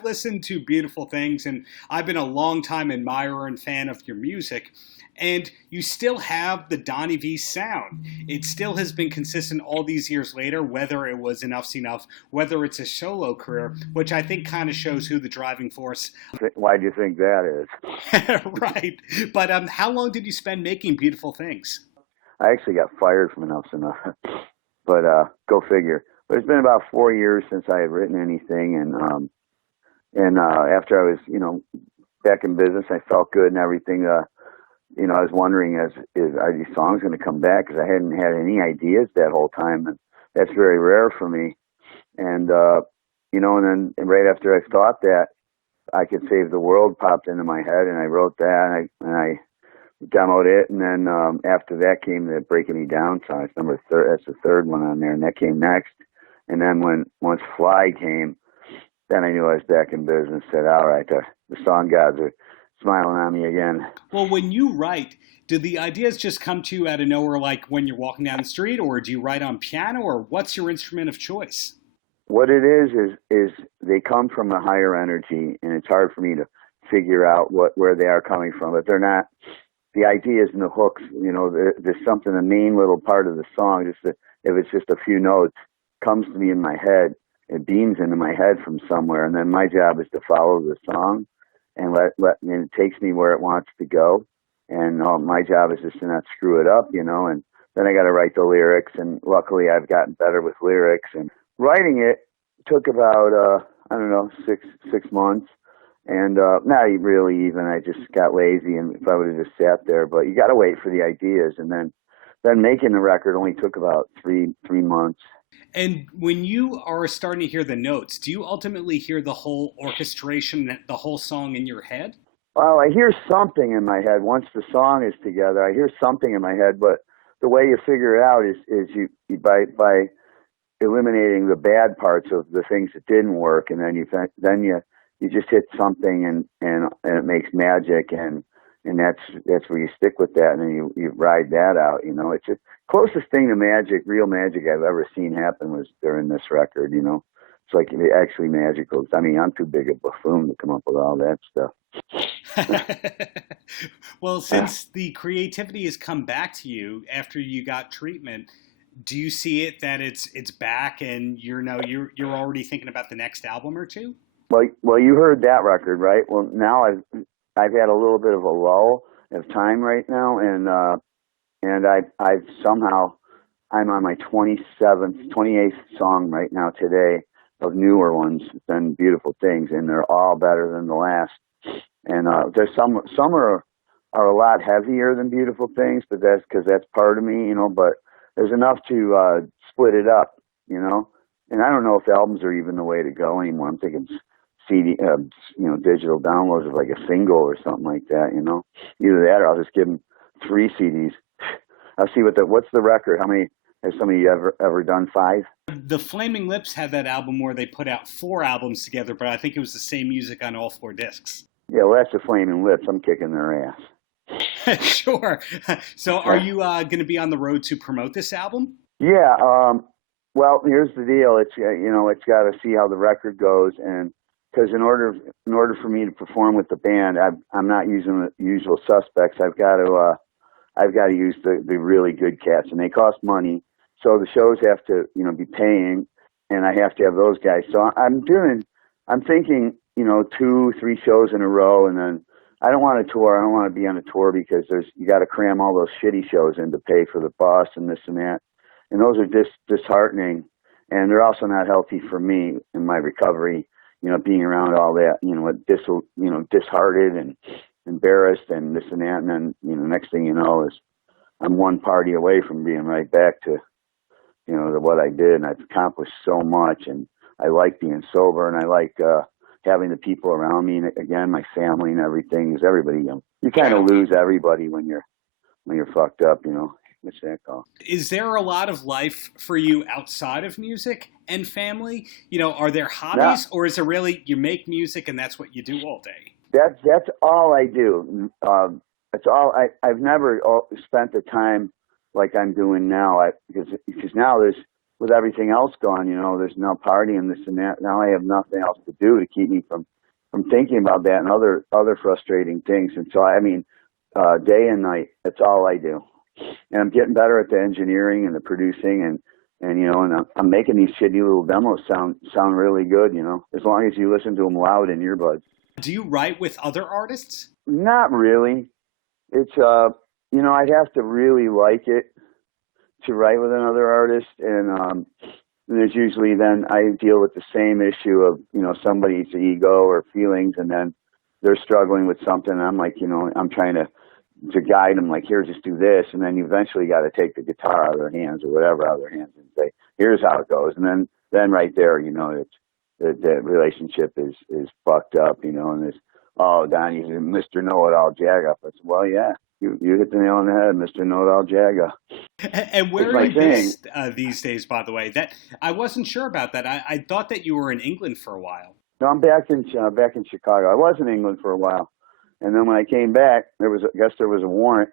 I've listened to Beautiful Things, and I've been a long time admirer and fan of your music. And you still have the Donnie Vie sound. It still has been consistent all these years later, whether it was Enuff Z'Nuff, whether it's a solo career, which I think kind of shows who the driving force. Why do you think that is? Right. But how long did you spend making Beautiful Things? I actually got fired from Enuff Z'Nuff, but go figure. But it's been about 4 years since I had written anything, and after I was, back in business, I felt good and everything. I was wondering, are these songs going to come back? Because I hadn't had any ideas that whole time, and that's very rare for me. And and then right after I thought that I Could Save the World popped into my head, and I wrote that, and I demoed it, and then after that came the Breaking Me Down song. It's that's the third one on there, and that came next. And then once Fly came, then I knew I was back in business. Said, all right, the song gods are smiling on me again. Well, when you write, do the ideas just come to you out of nowhere, like when you're walking down the street, or do you write on piano, or what's your instrument of choice? What it is they come from a higher energy, and it's hard for me to figure out where they are coming from. But they're not the ideas and the hooks. There's something, the main little part of the song, if it's just a few notes, comes to me in my head. It beams into my head from somewhere, and then my job is to follow the song and and it takes me where it wants to go. And my job is just to not screw it up, and then I got to write the lyrics. And luckily I've gotten better with lyrics, and writing it took about, 6 months. And not really even, I just got lazy, and if I would have just sat there, but you got to wait for the ideas. And then making the record only took about three months. And when you are starting to hear the notes, do you ultimately hear the whole orchestration, the whole song in your head? Well, I hear something in my head. Once the song is together, I hear something in my head, but the way you figure it out is you by eliminating the bad parts of the things that didn't work, and then you just hit something, and it makes magic, and that's where you stick with that, and then you ride that out. It's the closest thing to magic, real magic I've ever seen happen was during this record. It's like actually magical. I mean, I'm too big a buffoon to come up with all that stuff. Well, since the creativity has come back to you after you got treatment, do you see it that it's back, and you're already thinking about the next album or two? Well, you heard that record, right? Well, now I've had a little bit of a lull of time right now, and I've somehow, I'm on my 28th song right now today of newer ones than Beautiful Things, and they're all better than the last. And there's some are a lot heavier than Beautiful Things, but that's because that's part of me, but there's enough to split it up, And I don't know if albums are even the way to go anymore. I'm thinking CD, digital downloads of like a single or something like that, Either that, or I'll just give them 3 CDs. I'll see what's the record. How many has somebody ever done 5? The Flaming Lips had that album where they put out 4 albums together, but I think it was the same music on all 4 discs. Yeah, well, that's the Flaming Lips. I'm kicking their ass. Sure. So are you going to be on the road to promote this album? Yeah. Well, here's the deal. It's it's got to see how the record goes, and because in order for me to perform with the band, I'm not using the usual suspects. I've got to use the really good cats, and they cost money. So the shows have to be paying, and I have to have those guys. So I'm thinking 2-3 shows in a row, and then I don't want to tour. I don't want to be on a tour because you got to cram all those shitty shows in to pay for the bus and this and that, and those are disheartening, and they're also not healthy for me in my recovery. Being around all that, disheartened and embarrassed and this and that, and then next thing you know is I'm one party away from being right back to to what I did, and I've accomplished so much, and I like being sober, and I like having the people around me, and again, my family and everything. Is everybody, you kind of lose everybody when you're fucked up, What's that called? Is there a lot of life for you outside of music and family? Are there hobbies, or is it really you make music and that's what you do all day? That's all I do. That's all. I've never spent the time like I'm doing now, because now with everything else going, there's no party and this and that. Now I have nothing else to do to keep me from thinking about that and other frustrating things. And so, day and night, that's all I do. And I'm getting better at the engineering and the producing and I'm making these shitty little demos sound really good, as long as you listen to them loud in earbuds. Do you write with other artists? Not really. It's, I'd have to really like it to write with another artist. And there's usually then I deal with the same issue of, somebody's ego or feelings, and then they're struggling with something. And I'm like, I'm trying to guide them, like, here, just do this. And then you eventually got to take the guitar out of their hands or whatever out of their hands and say, here's how it goes. And then right there, it's the relationship is fucked up, and this, oh, Donnie's Mr. Know-It-All Jag-Up. I said, well, yeah, you hit the nail on the head, Mr. Know-It-All Jag-Up. And where are you based these days, by the way? That I wasn't sure about that. I thought that you were in England for a while. No, I'm back in Chicago. I was in England for a while. And then when I came back, there was a warrant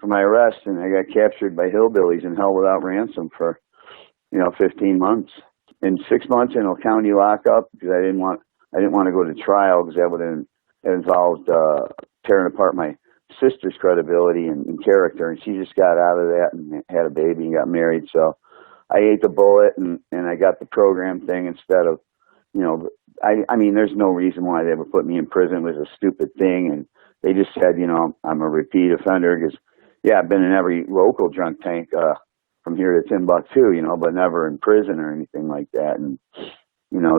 for my arrest, and I got captured by hillbillies and held without ransom for, 15 months. In 6 months in a county lockup, because I didn't want to go to trial, because that would have involved tearing apart my sister's credibility and character, and she just got out of that and had a baby and got married. So I ate the bullet and I got the program thing instead of, I mean, there's no reason why they would put me in prison. It was a stupid thing. And they just said, I'm a repeat offender because, I've been in every local drunk tank from here to Timbuktu, but never in prison or anything like that. And,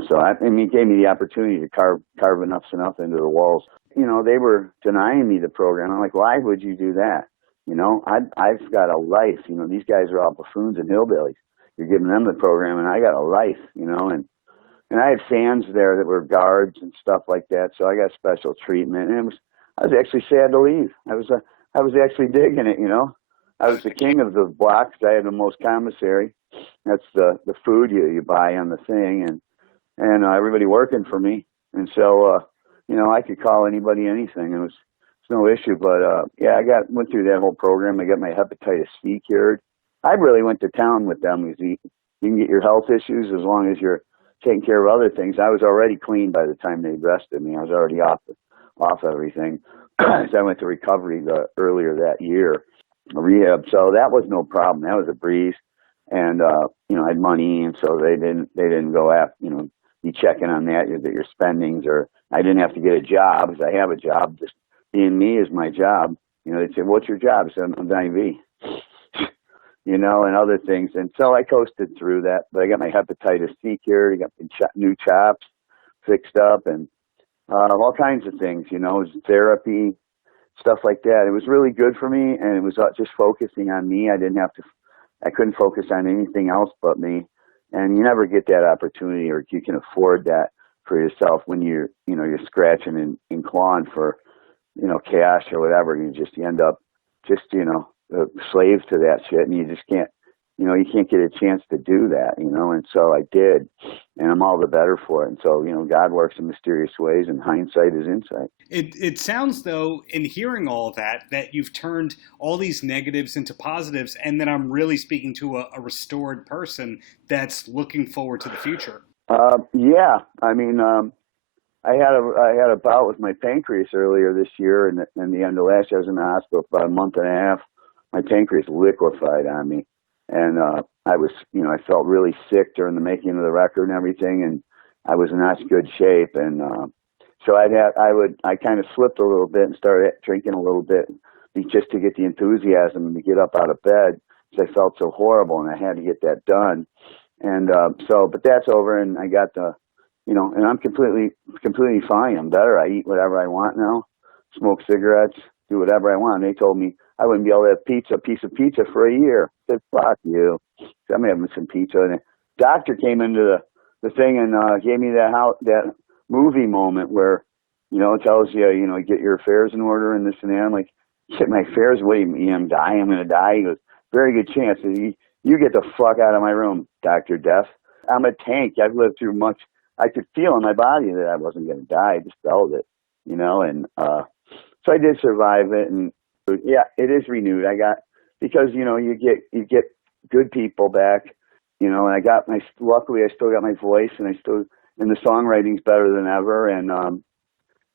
so it gave me the opportunity to carve Enuff Z'Nuff into the walls. They were denying me the program. I'm like, why would you do that? I've got a life. These guys are all buffoons and hillbillies. You're giving them the program, and I got a life, and I had fans there that were guards and stuff like that, so I got special treatment. And I was actually sad to leave. I was actually digging it, I was the king of the block because I had the most commissary. That's the food you buy on the thing, and everybody working for me. And so, I could call anybody anything. It's no issue. But I went through that whole program. I got my hepatitis C cured. I really went to town with them because you can get your health issues as long as you're taking care of other things. I was already clean by the time they arrested me. I was already off everything. So I went to recovery earlier that year, rehab. So that was no problem. That was a breeze. And I had money, and so they didn't go after be checking on that your spendings, or I didn't have to get a job because I have a job. Just being me is my job. They'd say, "What's your job?" I said, "I'm Donnie Vie." And other things. And so I coasted through that, but I got my hepatitis C cured. I got new chops fixed up and all kinds of things, therapy, stuff like that. It was really good for me, and it was just focusing on me. I couldn't focus on anything else but me. And you never get that opportunity, or you can afford that for yourself when you're scratching and clawing for, cash or whatever. You end up just, a slave to that shit, and you just can't, you can't get a chance to do that, and so I did, and I'm all the better for it. And so, God works in mysterious ways, and hindsight is insight. It sounds, though, in hearing all of that you've turned all these negatives into positives, and that I'm really speaking to a restored person that's looking forward to the future. Yeah. I mean, I had a bout with my pancreas earlier this year, and the end of last year I was in the hospital for about a month and a half. My pancreas liquefied on me, and I was, I felt really sick during the making of the record and everything, and I was in not good shape, and so I kind of slipped a little bit and started drinking a little bit just to get the enthusiasm and to get up out of bed because I felt so horrible, and I had to get that done, and but that's over, and I got and I'm completely fine. I'm better. I eat whatever I want now, smoke cigarettes, do whatever I want. And they told me I wouldn't be able to have a piece of pizza for a year. I said, fuck you. So I'm having some pizza. And the doctor came into the thing and gave me that movie moment where, it tells you, get your affairs in order and this and that. I'm like, shit, my affairs, what do you mean? I'm going to die? He goes, very good chance. You get the fuck out of my room, Dr. Death. I'm a tank. I've lived through much. I could feel in my body that I wasn't going to die. I just felt it, and so I did survive it. And yeah, it is renewed. Because you get good people back, and luckily I still got my voice, and and the songwriting's better than ever. And,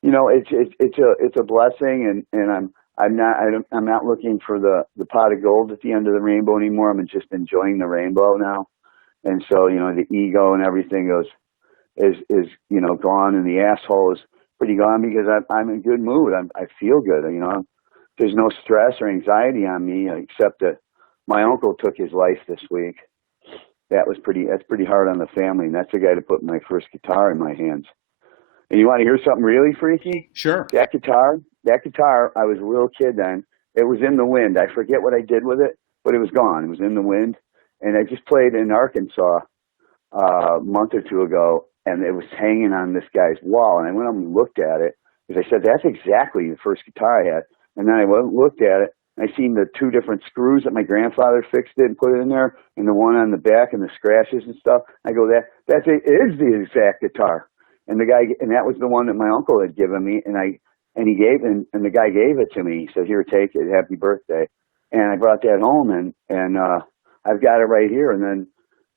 it's a blessing, and I'm not looking for the pot of gold at the end of the rainbow anymore. I'm just enjoying the rainbow now. And so, the ego and everything is gone, and the asshole is pretty gone, because I'm in good mood. I feel good. There's no stress or anxiety on me, except that my uncle took his life this week. That's pretty hard on the family. And that's the guy that put my first guitar in my hands. And you want to hear something really freaky? Sure. That guitar, I was a little kid then. It was in the wind. I forget what I did with it, but it was gone. It was in the wind. And I just played in Arkansas a month or two ago, and it was hanging on this guy's wall. And I went up and looked at it, because I said, that's exactly the first guitar I had. And then I went and looked at it, and I seen the two different screws that my grandfather fixed it and put it in there, and the one on the back and the scratches and stuff. I go, it is the exact guitar. And that was the one that my uncle had given me, and the guy gave it to me. He said, here, take it, happy birthday. And I brought that home, and I've got it right here. And then,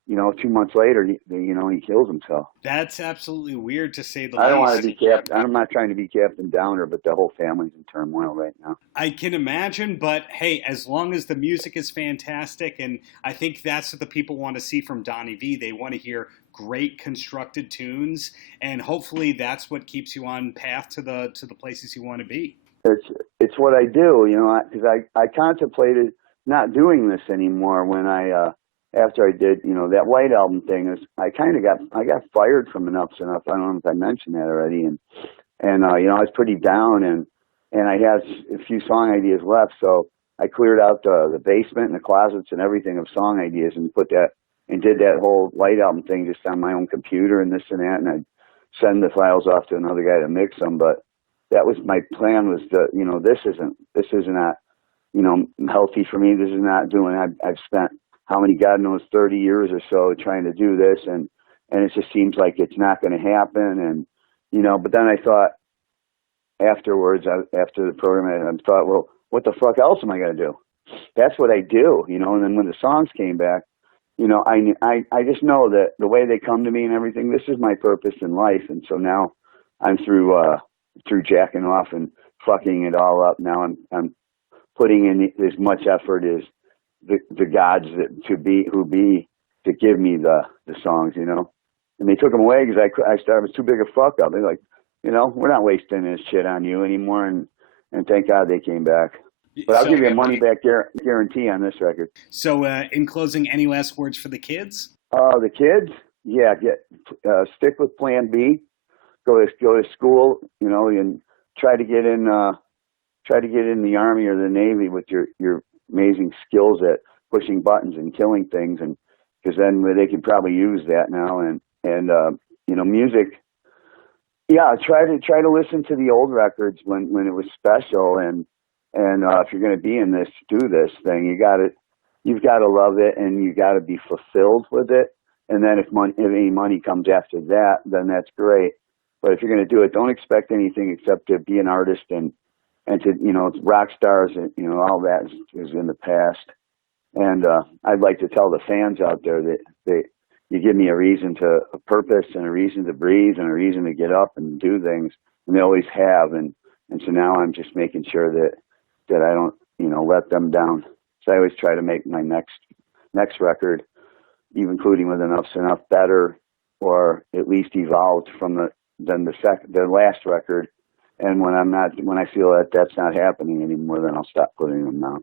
2 months later, he kills himself. That's absolutely weird, to say the least. I don't want to be I'm not trying to be Captain Downer, but the whole family's in turmoil right now. I can imagine, but hey, as long as the music is fantastic, and I think that's what the people want to see from Donnie Vie. They want to hear great constructed tunes, and hopefully that's what keeps you on path to the places you want to be. It's what I do, because I contemplated not doing this anymore when after I did, that White Album thing. I got fired from Enuff Z'Nuff. I don't know if I mentioned that already, and I was pretty down, and I had a few song ideas left, so I cleared out the basement and the closets and everything of song ideas, and did that whole White Album thing just on my own computer and this and that, and I'd send the files off to another guy to mix them. But that was my plan, was this is not healthy for me. This is not doing. I've spent how many, God knows, 30 years or so trying to do this, and it just seems like it's not going to happen. And but then I thought afterwards, after the program, I thought, well, what the fuck else am I going to do? That's what I do, And then when the songs came back, I just know that the way they come to me and everything, this is my purpose in life. And so now I'm through jacking off and fucking it all up. Now I'm putting in as much effort as the gods to give me the songs, And they took them away because I was too big a fuck up. They're like, we're not wasting this shit on you anymore. And thank God they came back. But I'll give you a money back guarantee on this record. So, in closing, any last words for the kids? The kids, yeah, stick with Plan B. Go to school, and try to get in the Army or the Navy with your amazing skills at pushing buttons and killing things, and because then they could probably use that now. And music. Yeah, try to listen to the old records when it was special, and if you're going to be in this, do this thing. You've got to love it, and you got to be fulfilled with it. And then if any money comes after that, then that's great. But if you're going to do it, don't expect anything except to be an artist and to rock stars, and all that is in the past. And I'd like to tell the fans out there that you give me a purpose and a reason to breathe and a reason to get up and do things, and they always have. And so now I'm just making sure that I don't, let them down. So I always try to make my next record, even including with Enuff Z'Nuff, better, or at least evolved than the last record. And when I feel that that's not happening anymore, then I'll stop putting them out.